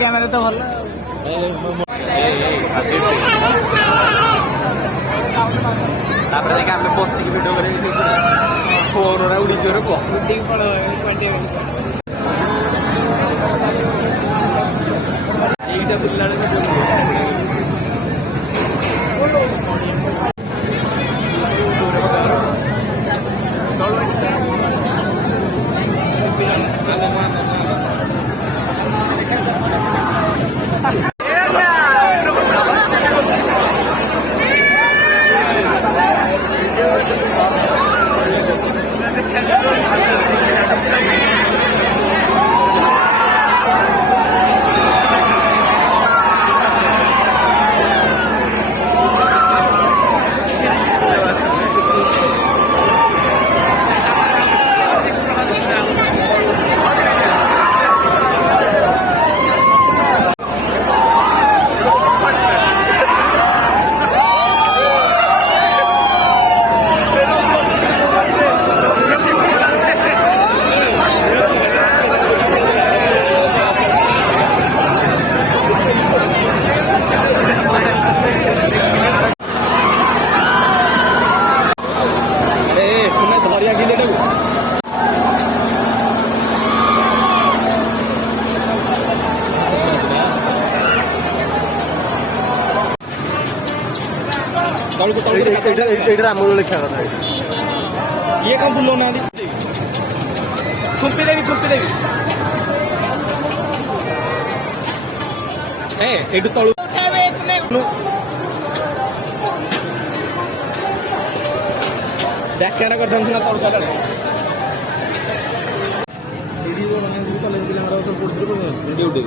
କ୍ୟାମେରା ତ ଭଲ। ତାପରେ ଯାଇକି ଆମେ ବସିକି ଭିଡ଼ିଓ କରିକି ଫୋନ୍ ଉଡ଼ିଯିବରେ କୁହ ଏଇଟା ବୁଲିଲା ବେଳେ ଏଇଟା ଆମର ଲେଖିବା କଥା ଇଏ କଣ ବୁଲଉନାହାନ୍ତି ଖୁମ୍ପି ଦେବି ଏଇଠୁ ତଳୁ ବ୍ୟାଖ୍ୟାନ କରିଥାନ୍ତି ନା ତଳୁ କାଳେ ଡ୍ୟୁଟି